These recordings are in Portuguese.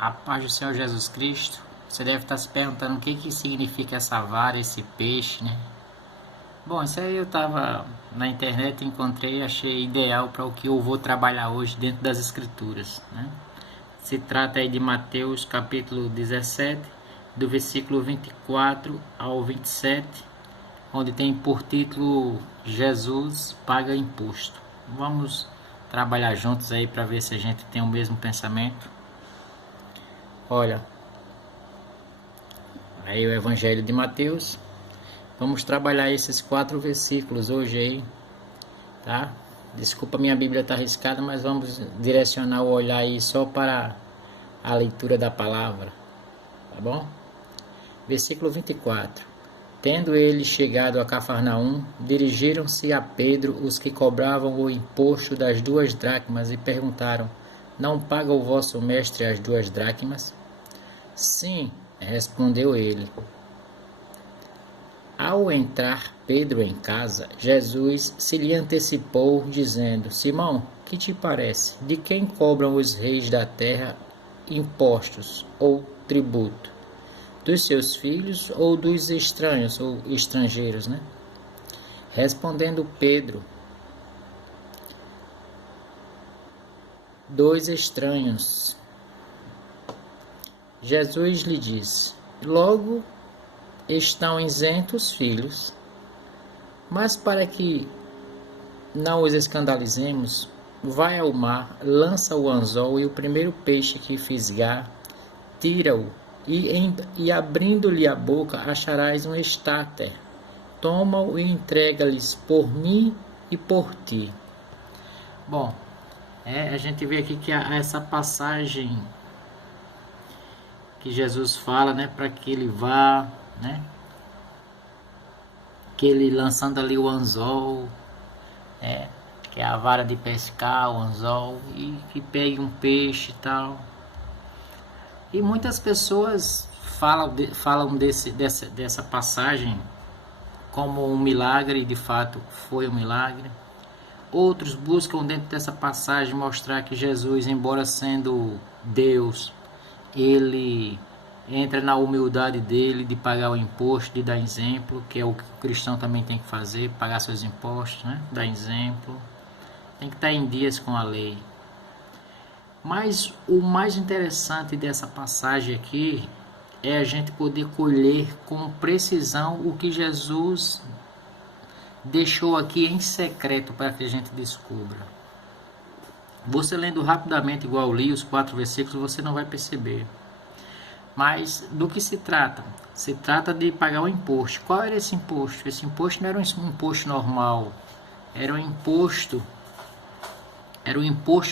A paz do Senhor Jesus Cristo. Você deve estar se perguntando o que significa essa vara, esse peixe, né? Bom, isso aí eu estava na internet, encontrei e achei ideal para o que eu vou trabalhar hoje dentro das Escrituras, né? Se trata aí de Mateus capítulo 17, do versículo 24 ao 27, onde tem por título Jesus paga imposto. Vamos trabalhar juntos aí para ver se a gente tem o mesmo pensamento. Olha, aí o Evangelho de Mateus. Vamos trabalhar esses 4 versículos hoje aí, tá? Desculpa, minha Bíblia está arriscada, mas vamos direcionar o olhar aí só para a leitura da palavra, tá bom? Versículo 24. Tendo eles chegado a Cafarnaum, dirigiram-se a Pedro os que cobravam o imposto das 2 dracmas e perguntaram: não paga o vosso mestre as 2 dracmas? Sim, respondeu ele. Ao entrar Pedro em casa, Jesus se lhe antecipou, dizendo: Simão, que te parece? De quem cobram os reis da terra impostos ou tributo? Dos seus filhos ou dos estranhos ou estrangeiros, né? Respondendo Pedro: dos estranhos. Jesus lhe disse: logo estão isentos os filhos, mas para que não os escandalizemos, vai ao mar, lança o anzol e o primeiro peixe que fisgar, tira-o, e abrindo-lhe a boca acharás um estáter. Toma-o e entrega-lhes por mim e por ti. Bom, a gente vê aqui que essa passagem que Jesus fala, né, para que ele vá, né, que ele lançando ali o anzol, que é a vara de pescar, o anzol, e que pegue um peixe e tal. E muitas pessoas falam dessa passagem como um milagre, e de fato foi um milagre. Outros buscam dentro dessa passagem mostrar que Jesus, embora sendo Deus, ele entra na humildade dele de pagar o imposto, de dar exemplo, que é o que o cristão também tem que fazer, pagar seus impostos, né? Dar exemplo, tem que estar em dias com a lei. Mas o mais interessante dessa passagem aqui é a gente poder colher com precisão o que Jesus deixou aqui em secreto para que a gente descubra. Você lendo rapidamente, igual eu li os 4 versículos, você não vai perceber. Mas do que se trata? Se trata de pagar um imposto. Qual era esse imposto? Esse imposto não era um imposto normal. Era um imposto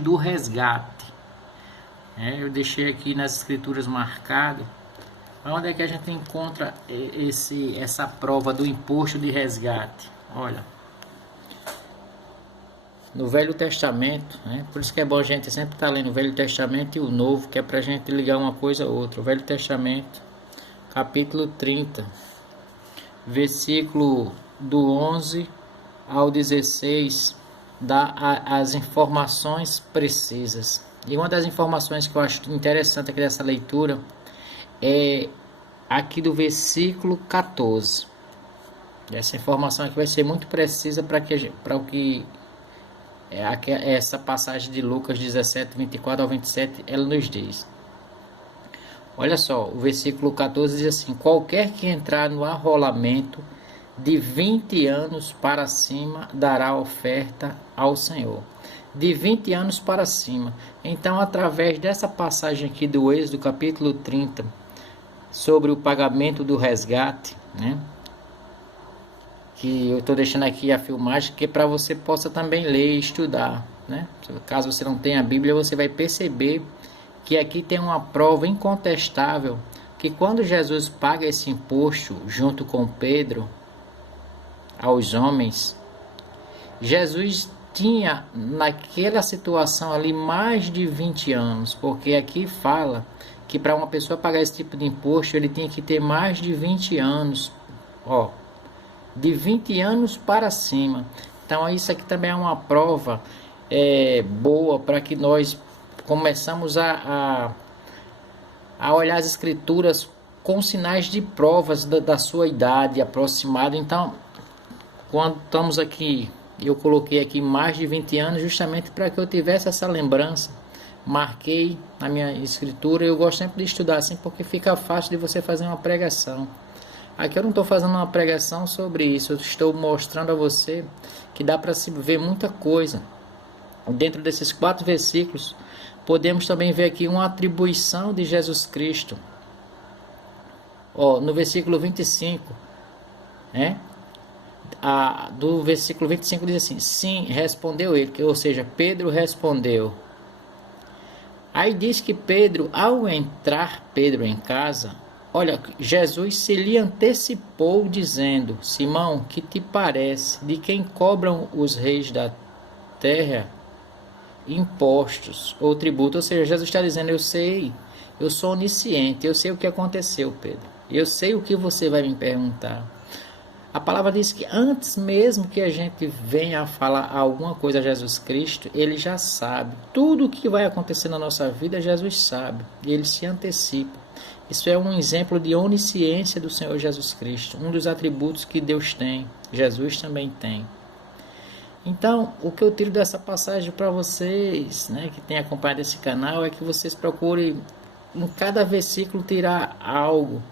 do resgate. Eu deixei aqui nas escrituras marcado. Onde é que a gente encontra essa prova do imposto de resgate? Olha, no Velho Testamento, né? Por isso que é bom a gente sempre estar lendo o Velho Testamento e o Novo, que é para a gente ligar uma coisa a outra. O Velho Testamento, capítulo 30, versículo do 11 ao 16, dá as informações precisas. E uma das informações que eu acho interessante aqui dessa leitura é aqui do versículo 14. Essa informação aqui vai ser muito precisa para o que essa passagem de Lucas 17, 24 ao 27, ela nos diz. Olha só, o versículo 14 diz assim: qualquer que entrar no arrolamento de 20 anos para cima dará oferta ao Senhor. De 20 anos para cima. Então, através dessa passagem aqui do Êxodo, capítulo 30, sobre o pagamento do resgate, né? Que eu estou deixando aqui a filmagem, que é para você possa também ler e estudar, né? Caso você não tenha a Bíblia, você vai perceber que aqui tem uma prova incontestável, que quando Jesus paga esse imposto junto com Pedro aos homens, Jesus tinha naquela situação ali mais de 20 anos, porque aqui fala que para uma pessoa pagar esse tipo de imposto, ele tinha que ter mais de 20 anos, de 20 anos para cima. Então isso aqui também é uma prova boa para que nós começamos a a olhar as escrituras com sinais de provas da sua idade aproximada. Então, quando estamos aqui, eu coloquei aqui mais de 20 anos justamente para que eu tivesse essa lembrança. Marquei na minha escritura. Eu gosto sempre de estudar assim, porque fica fácil de você fazer uma pregação. Aqui eu não estou fazendo uma pregação sobre isso, eu estou mostrando a você que dá para se ver muita coisa. Dentro desses 4 versículos, podemos também ver aqui uma atribuição de Jesus Cristo. No versículo 25, né? Do versículo 25 diz assim: sim, respondeu ele, ou seja, Pedro respondeu. Aí diz que Pedro, ao entrar Pedro em casa, olha, Jesus se lhe antecipou dizendo: Simão, que te parece? De quem cobram os reis da terra impostos ou tributo? Ou seja, Jesus está dizendo: eu sei, eu sou onisciente, eu sei o que aconteceu, Pedro. Eu sei o que você vai me perguntar. A palavra diz que antes mesmo que a gente venha a falar alguma coisa a Jesus Cristo, ele já sabe. Tudo o que vai acontecer na nossa vida, Jesus sabe. E ele se antecipa. Isso é um exemplo de onisciência do Senhor Jesus Cristo. Um dos atributos que Deus tem, Jesus também tem. Então, o que eu tiro dessa passagem para vocês, né, que têm acompanhado esse canal, é que vocês procurem em cada versículo tirar algo.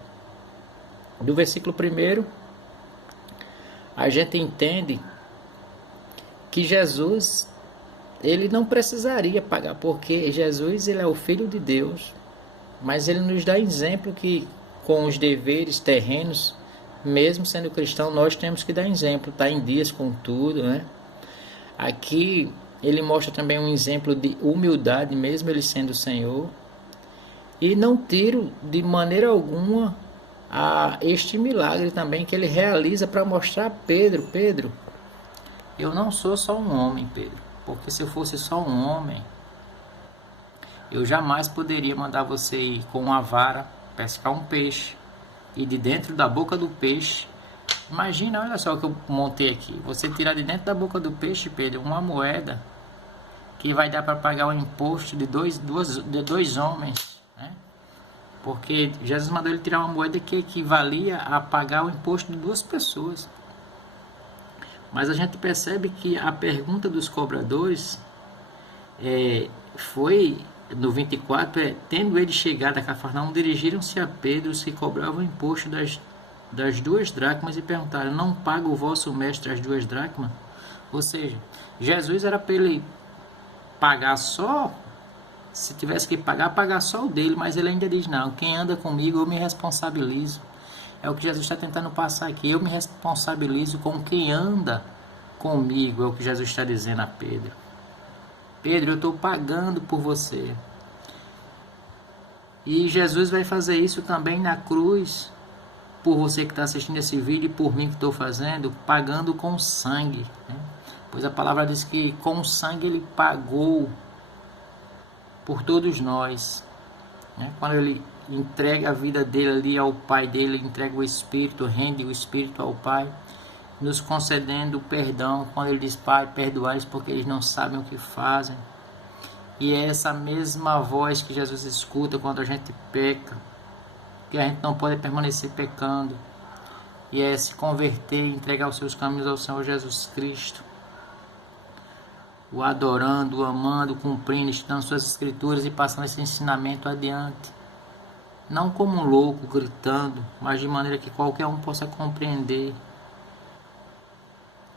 Do versículo 1, a gente entende que Jesus, ele não precisaria pagar, porque Jesus, ele é o Filho de Deus, mas ele nos dá exemplo que com os deveres terrenos, mesmo sendo cristão, nós temos que dar exemplo, estar em dias com tudo, né? Aqui ele mostra também um exemplo de humildade, mesmo ele sendo o Senhor, e não tiro de maneira alguma a este milagre também que ele realiza para mostrar a Pedro: Pedro, eu não sou só um homem, Pedro, porque se eu fosse só um homem, eu jamais poderia mandar você ir com uma vara pescar um peixe e de dentro da boca do peixe, imagina, olha só o que eu montei aqui, você tirar de dentro da boca do peixe, Pedro, uma moeda que vai dar para pagar o imposto de dois homens, né? Porque Jesus mandou ele tirar uma moeda que equivalia a pagar o imposto de 2 pessoas. Mas a gente percebe que a pergunta dos cobradores foi, no 24, tendo eles chegado a Cafarnaum, dirigiram-se a Pedro, os que cobravam o imposto das 2 dracmas, e perguntaram: não paga o vosso mestre as 2 dracmas? Ou seja, Jesus era para ele pagar só, se tivesse que pagar só o dele, mas ele ainda diz: não, quem anda comigo eu me responsabilizo. É o que Jesus está tentando passar aqui: eu me responsabilizo com quem anda comigo. É o que Jesus está dizendo a Pedro: Pedro, eu estou pagando por você. E Jesus vai fazer isso também na cruz, por você que está assistindo esse vídeo e por mim que estou fazendo, pagando com sangue, né? Pois a palavra diz que com sangue ele pagou por todos nós, né? Quando ele entrega a vida dele ali ao Pai dele, entrega o Espírito, rende o Espírito ao Pai, nos concedendo o perdão, quando ele diz: Pai, perdoai-lhes porque eles não sabem o que fazem. E é essa mesma voz que Jesus escuta quando a gente peca, que a gente não pode permanecer pecando, e é se converter e entregar os seus caminhos ao Senhor Jesus Cristo, o adorando, o amando, cumprindo, estudando suas escrituras e passando esse ensinamento adiante, não como um louco gritando, mas de maneira que qualquer um possa compreender.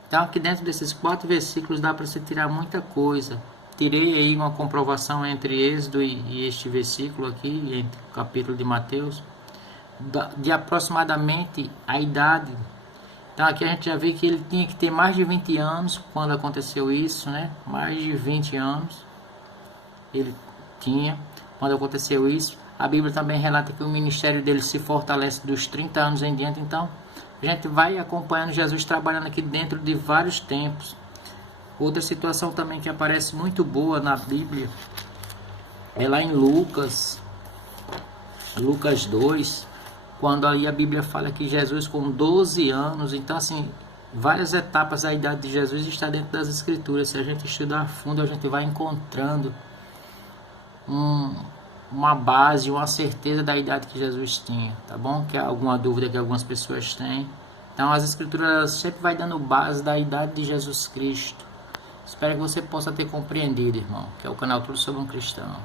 Então aqui dentro desses 4 versículos dá para se tirar muita coisa. Tirei aí uma comprovação entre Êxodo e este versículo aqui, entre o capítulo de Mateus, de aproximadamente a idade. Então aqui a gente já vê que ele tinha que ter mais de 20 anos quando aconteceu isso, né? Mais de 20 anos ele tinha quando aconteceu isso. A Bíblia também relata que o ministério dele se fortalece dos 30 anos em diante. Então a gente vai acompanhando Jesus trabalhando aqui dentro de vários tempos. Outra situação também que aparece muito boa na Bíblia é lá em Lucas 2, quando aí a Bíblia fala que Jesus com 12 anos, então assim, várias etapas da idade de Jesus está dentro das Escrituras. Se a gente estudar a fundo, a gente vai encontrando uma base, uma certeza da idade que Jesus tinha, tá bom? Que é alguma dúvida que algumas pessoas têm. Então as escrituras sempre vai dando base da idade de Jesus Cristo. Espero que você possa ter compreendido, irmão, que é o canal Tudo Sobre um Cristão.